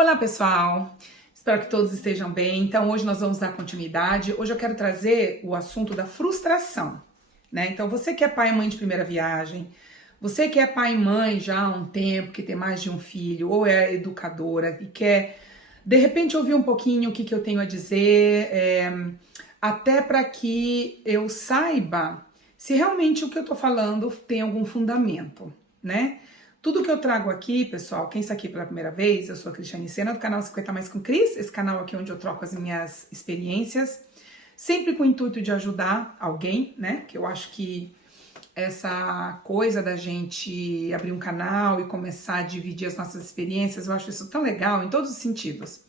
Olá, pessoal! Espero que todos estejam bem. Então, hoje nós vamos dar continuidade. Hoje eu quero trazer o assunto da frustração, né? Então, você que é pai e mãe de primeira viagem, você que é pai e mãe já há um tempo, que tem mais de um filho, ou é educadora e quer, de repente, ouvir um pouquinho o que eu tenho a dizer, até para que eu saiba se realmente o que eu tô falando tem algum fundamento, né? Tudo que eu trago aqui, pessoal, quem está aqui pela primeira vez, eu sou a Cristiane Sena, do canal 50 Mais com Cris, esse canal aqui onde eu troco as minhas experiências, sempre com o intuito de ajudar alguém, né? Que eu acho que essa coisa da gente abrir um canal e começar a dividir as nossas experiências, eu acho isso tão legal em todos os sentidos.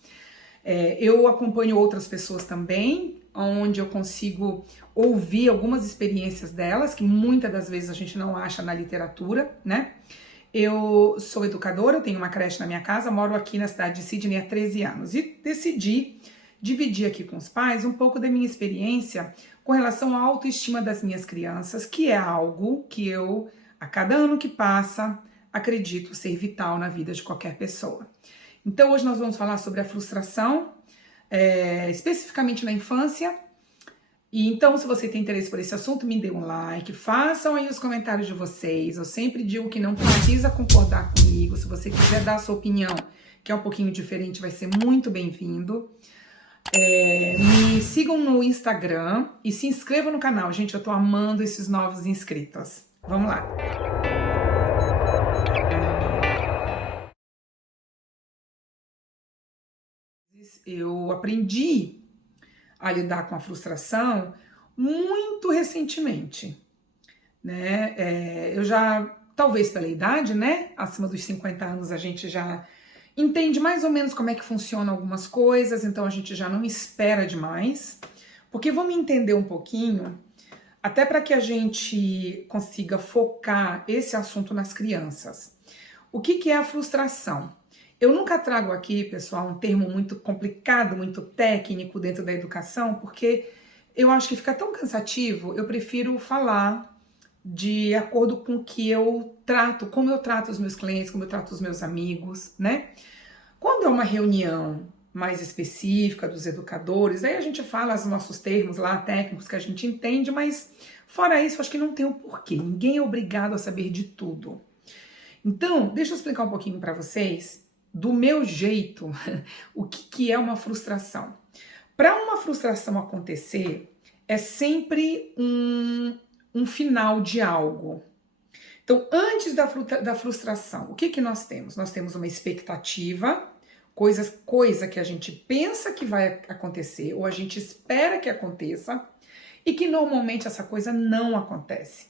Eu acompanho outras pessoas também, onde eu consigo ouvir algumas experiências delas, que muitas das vezes a gente não acha na literatura, né? Eu sou educadora, eu tenho uma creche na minha casa, moro aqui na cidade de Sydney há 13 anos e decidi dividir aqui com os pais um pouco da minha experiência com relação à autoestima das minhas crianças, que é algo que eu, a cada ano que passa, acredito ser vital na vida de qualquer pessoa. Então hoje nós vamos falar sobre a frustração, especificamente na infância. E então, se você tem interesse por esse assunto, me dê um like, façam aí os comentários de vocês. Eu sempre digo que não precisa concordar comigo. Se você quiser dar a sua opinião, que é um pouquinho diferente, vai ser muito bem-vindo. Me sigam no Instagram e se inscrevam no canal. Gente, eu tô amando esses novos inscritos. Vamos lá. Eu aprendi a lidar com a frustração muito recentemente, né? Eu já, talvez pela idade, né? Acima dos 50 anos a gente já entende mais ou menos como é que funcionam algumas coisas, então a gente já não espera demais, porque vamos entender um pouquinho, até para que a gente consiga focar esse assunto nas crianças. O que é a frustração? Eu nunca trago aqui, pessoal, um termo muito complicado, muito técnico dentro da educação, porque eu acho que fica tão cansativo, eu prefiro falar de acordo com o que eu trato, como eu trato os meus clientes, como eu trato os meus amigos, né? Quando é uma reunião mais específica dos educadores, aí a gente fala os nossos termos lá, técnicos que a gente entende, mas fora isso, acho que não tem um porquê. Ninguém é obrigado a saber de tudo. Então, deixa eu explicar um pouquinho para vocês do meu jeito, o que é uma frustração. Para uma frustração acontecer, é sempre um final de algo. Então, antes da frustração, o que nós temos? Nós temos uma expectativa, coisa que a gente pensa que vai acontecer, ou a gente espera que aconteça, e que normalmente essa coisa não acontece.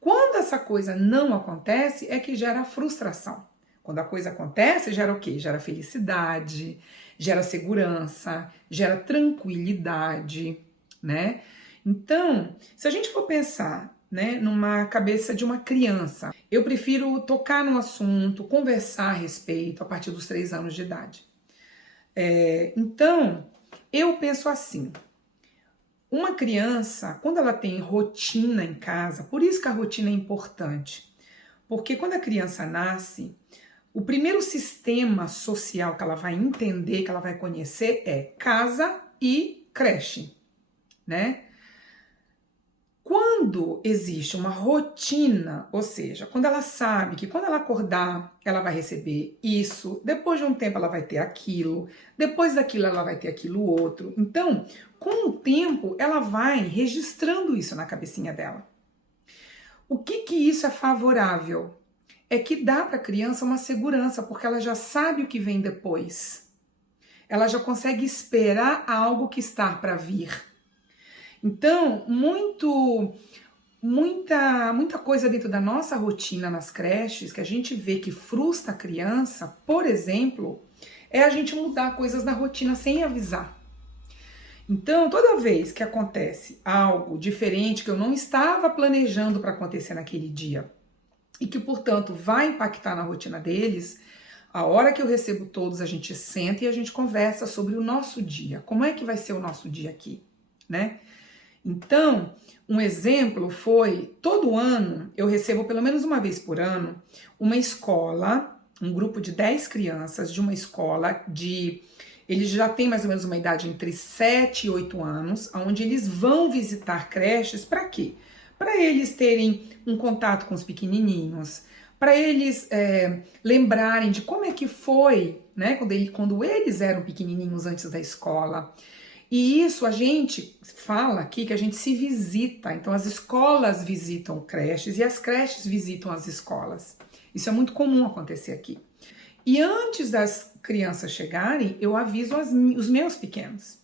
Quando essa coisa não acontece, é que gera frustração. Quando a coisa acontece, gera o quê? Gera felicidade, gera segurança, gera tranquilidade, né? Então, se a gente for pensar, né, numa cabeça de uma criança, eu prefiro tocar no assunto, conversar a respeito a partir dos 3 anos de idade. Então, eu penso assim, uma criança, quando ela tem rotina em casa, por isso que a rotina é importante, porque quando a criança nasce, o primeiro sistema social que ela vai entender, que ela vai conhecer é casa e creche, né? Quando existe uma rotina, ou seja, quando ela sabe que quando ela acordar, ela vai receber isso, depois de um tempo ela vai ter aquilo, depois daquilo ela vai ter aquilo outro. Então, com o tempo, ela vai registrando isso na cabecinha dela. O que isso é favorável? É que dá para a criança uma segurança, porque ela já sabe o que vem depois. Ela já consegue esperar algo que está para vir. Então, muita coisa dentro da nossa rotina nas creches que a gente vê que frustra a criança, por exemplo, é a gente mudar coisas na rotina sem avisar. Então, toda vez que acontece algo diferente que eu não estava planejando para acontecer naquele dia, e que, portanto, vai impactar na rotina deles, a hora que eu recebo todos, a gente senta e a gente conversa sobre o nosso dia. Como é que vai ser o nosso dia aqui, né? Então, um exemplo foi, todo ano, eu recebo pelo menos uma vez por ano, uma escola um grupo de 10 crianças de uma escola eles já têm mais ou menos uma idade entre 7 e 8 anos, onde eles vão visitar creches para quê? Para eles terem um contato com os pequenininhos, para eles lembrarem de como é que foi, né, quando eles eram pequenininhos antes da escola. E isso a gente fala aqui que a gente se visita, então as escolas visitam creches e as creches visitam as escolas. Isso é muito comum acontecer aqui. E antes das crianças chegarem, eu aviso os meus pequenos.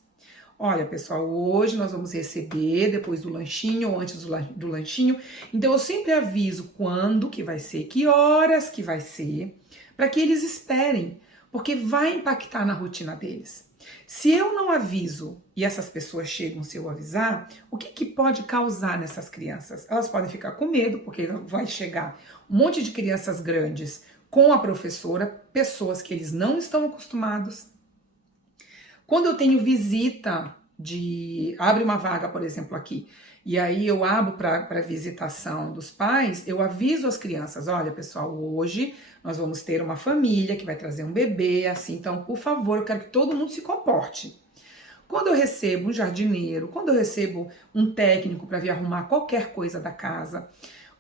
Olha, pessoal, hoje nós vamos receber depois do lanchinho ou antes do lanchinho. Então eu sempre aviso quando que vai ser, que horas que vai ser, para que eles esperem, porque vai impactar na rotina deles. Se eu não aviso e essas pessoas chegam se eu avisar, o que pode causar nessas crianças? Elas podem ficar com medo, porque vai chegar um monte de crianças grandes com a professora, pessoas que eles não estão acostumados. Quando eu tenho visita abre uma vaga, por exemplo, aqui, e aí eu abro para visitação dos pais, eu aviso as crianças, olha, pessoal, hoje nós vamos ter uma família que vai trazer um bebê, assim, então, por favor, eu quero que todo mundo se comporte. Quando eu recebo um jardineiro, quando eu recebo um técnico para vir arrumar qualquer coisa da casa,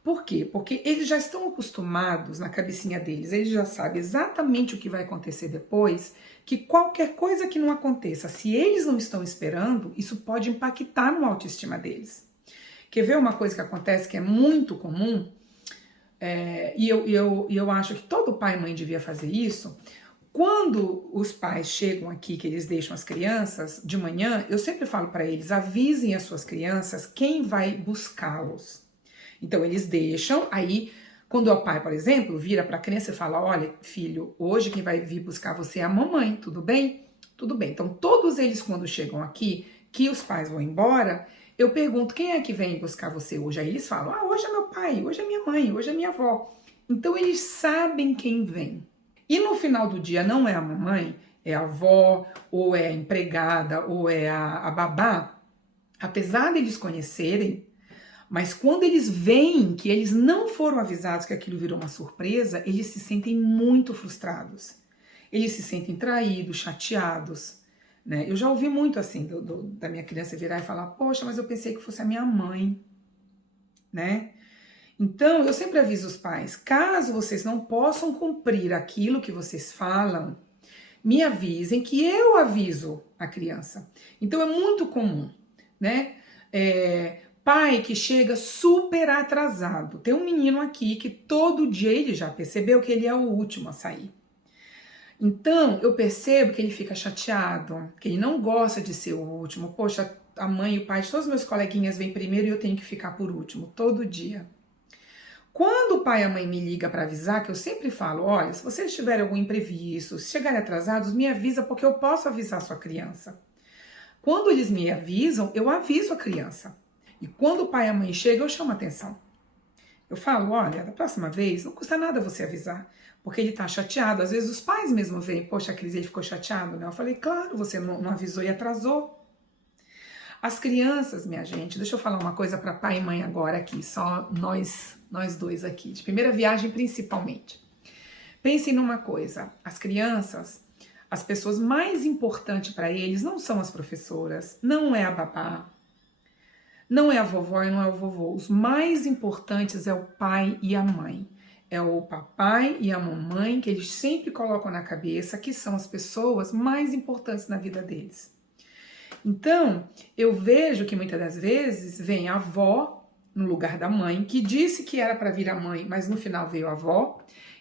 por quê? Porque eles já estão acostumados na cabecinha deles, eles já sabem exatamente o que vai acontecer depois, que qualquer coisa que não aconteça, se eles não estão esperando, isso pode impactar no autoestima deles. Quer ver uma coisa que acontece que é muito comum? E eu acho que todo pai e mãe devia fazer isso. Quando os pais chegam aqui, que eles deixam as crianças de manhã, eu sempre falo para eles, avisem as suas crianças quem vai buscá-los. Então eles deixam, aí quando o pai, por exemplo, vira para a criança e fala, olha, filho, hoje quem vai vir buscar você é a mamãe, tudo bem? Tudo bem. Então todos eles quando chegam aqui, que os pais vão embora, eu pergunto, quem é que vem buscar você hoje? Aí eles falam, hoje é meu pai, hoje é minha mãe, hoje é minha avó. Então eles sabem quem vem. E no final do dia não é a mamãe, é a avó, ou é a empregada, ou é a babá. Apesar deles conhecerem, mas quando eles veem que eles não foram avisados que aquilo virou uma surpresa, eles se sentem muito frustrados. Eles se sentem traídos, chateados. Né? Eu já ouvi muito assim, da minha criança virar e falar, poxa, mas eu pensei que fosse a minha mãe. Né? Então, eu sempre aviso os pais, caso vocês não possam cumprir aquilo que vocês falam, me avisem que eu aviso a criança. Então, é muito comum, né? Pai que chega super atrasado. Tem um menino aqui que todo dia ele já percebeu que ele é o último a sair. Então, eu percebo que ele fica chateado, que ele não gosta de ser o último. Poxa, a mãe e o pai de todos os meus coleguinhas vêm primeiro e eu tenho que ficar por último, todo dia. Quando o pai e a mãe me ligam para avisar, que eu sempre falo, olha, se vocês tiverem algum imprevisto, se chegarem atrasados, me avisa porque eu posso avisar a sua criança. Quando eles me avisam, eu aviso a criança. E quando o pai e a mãe chegam, eu chamo a atenção. Eu falo, olha, da próxima vez, não custa nada você avisar, porque ele tá chateado. Às vezes os pais mesmo veem, poxa, Cris, ele ficou chateado, né? Eu falei, claro, você não avisou e atrasou. As crianças, minha gente, deixa eu falar uma coisa para pai e mãe agora aqui, só nós dois aqui, de primeira viagem principalmente. Pensem numa coisa, as crianças, as pessoas mais importantes para eles não são as professoras, não é a babá, não é a vovó e não é o vovô. Os mais importantes é o pai e a mãe. É o papai e a mamãe que eles sempre colocam na cabeça que são as pessoas mais importantes na vida deles. Então, eu vejo que muitas das vezes vem a avó no lugar da mãe, que disse que era para vir a mãe, mas no final veio a avó,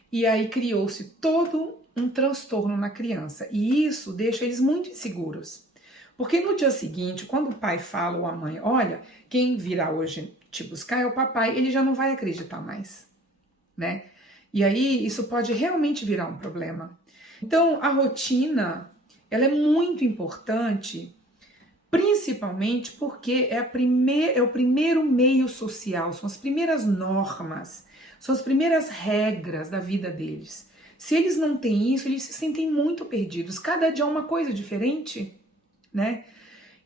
e aí criou-se todo um transtorno na criança. E isso deixa eles muito inseguros. Porque no dia seguinte, quando o pai fala ou a mãe, olha, quem virá hoje te buscar é o papai, ele já não vai acreditar mais, né? E aí isso pode realmente virar um problema. Então a rotina, ela é muito importante, principalmente porque é o primeiro meio social, são as primeiras normas, são as primeiras regras da vida deles. Se eles não têm isso, eles se sentem muito perdidos. Cada dia é uma coisa diferente, né?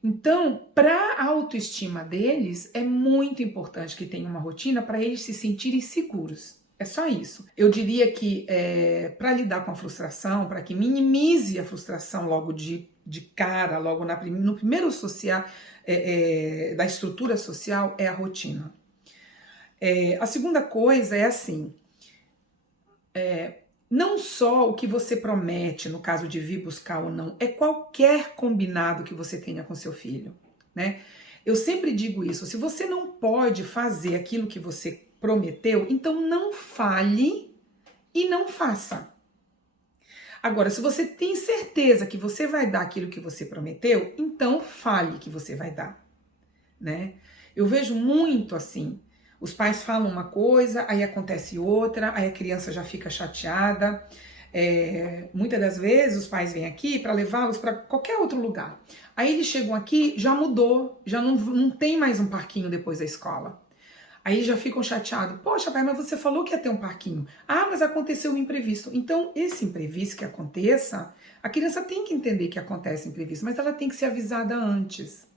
Então, para a autoestima deles, é muito importante que tenham uma rotina para eles se sentirem seguros. É só isso. Eu diria que para lidar com a frustração, para que minimize a frustração logo de cara, logo no primeiro social, da estrutura social, é a rotina. A segunda coisa é assim, não só o que você promete, no caso de vir buscar ou não, é qualquer combinado que você tenha com seu filho, né? Eu sempre digo isso, se você não pode fazer aquilo que você prometeu, então não fale e não faça. Agora, se você tem certeza que você vai dar aquilo que você prometeu, então fale que você vai dar, né? Eu vejo muito assim, os pais falam uma coisa, aí acontece outra, aí a criança já fica chateada. Muitas das vezes os pais vêm aqui para levá-los para qualquer outro lugar. Aí eles chegam aqui, já mudou, já não tem mais um parquinho depois da escola. Aí já ficam chateados. Poxa, pai, mas você falou que ia ter um parquinho. Ah, mas aconteceu um imprevisto. Então, esse imprevisto que aconteça, a criança tem que entender que acontece imprevisto, mas ela tem que ser avisada antes,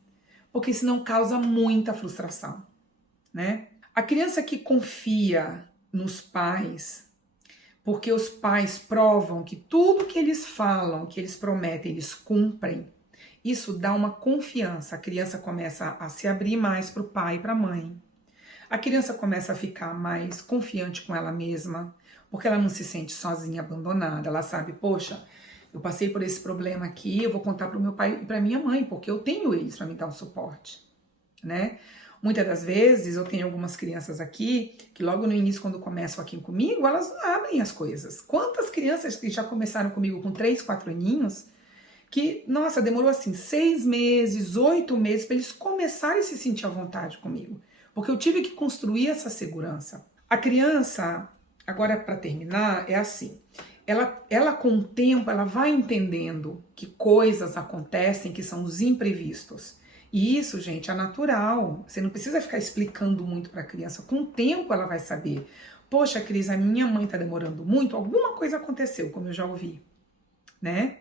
porque senão causa muita frustração, né? A criança que confia nos pais, porque os pais provam que tudo que eles falam, que eles prometem, eles cumprem, isso dá uma confiança. A criança começa a se abrir mais para o pai e para a mãe. A criança começa a ficar mais confiante com ela mesma, porque ela não se sente sozinha, abandonada. Ela sabe, poxa, eu passei por esse problema aqui, eu vou contar para o meu pai e para minha mãe, porque eu tenho eles para me dar um suporte, né? Muitas das vezes eu tenho algumas crianças aqui que logo no início, quando começam aqui comigo, elas abrem as coisas. Quantas crianças que já começaram comigo com 3, 4 aninhos, que, nossa, demorou assim 6 meses, 8 meses para eles começarem a se sentir à vontade comigo. Porque eu tive que construir essa segurança. A criança, agora para terminar, é assim. Ela com o tempo, ela vai entendendo que coisas acontecem que são os imprevistos. E isso, gente, é natural. Você não precisa ficar explicando muito para a criança. Com o tempo ela vai saber. Poxa, Cris, a minha mãe está demorando muito. Alguma coisa aconteceu, como eu já ouvi, né?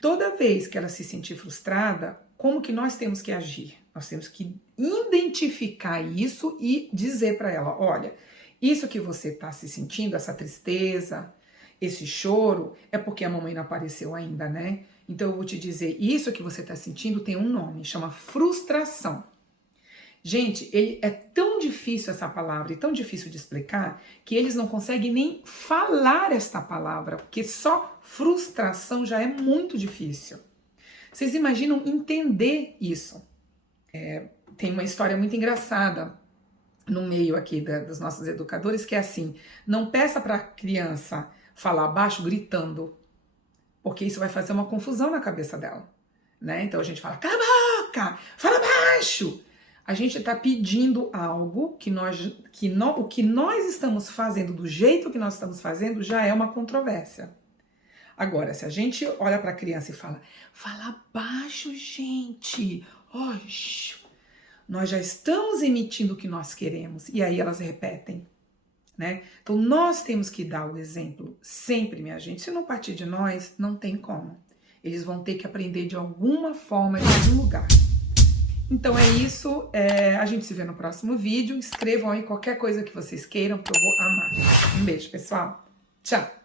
Toda vez que ela se sentir frustrada, como que nós temos que agir? Nós temos que identificar isso e dizer para ela, olha, isso que você está se sentindo, essa tristeza, esse choro, é porque a mamãe não apareceu ainda, né? Então eu vou te dizer, isso que você está sentindo tem um nome, chama frustração. Gente, é tão difícil essa palavra e tão difícil de explicar que eles não conseguem nem falar esta palavra, porque só frustração já é muito difícil. Vocês imaginam entender isso? Tem uma história muito engraçada no meio aqui dos nossos educadores, que é assim, não peça para a criança falar baixo gritando, porque isso vai fazer uma confusão na cabeça dela, né? Então a gente fala, cala a boca, fala baixo. A gente está pedindo algo o que nós estamos fazendo, do jeito que nós estamos fazendo, já é uma controvérsia. Agora, se a gente olha para a criança e fala baixo, gente, nós já estamos emitindo o que nós queremos, e aí elas repetem, né? Então nós temos que dar o exemplo sempre, minha gente. Se não partir de nós, não tem como. Eles vão ter que aprender de alguma forma, em algum lugar. Então é isso, a gente se vê no próximo vídeo. Escrevam aí qualquer coisa que vocês queiram, que eu vou amar. Um beijo, pessoal. Tchau!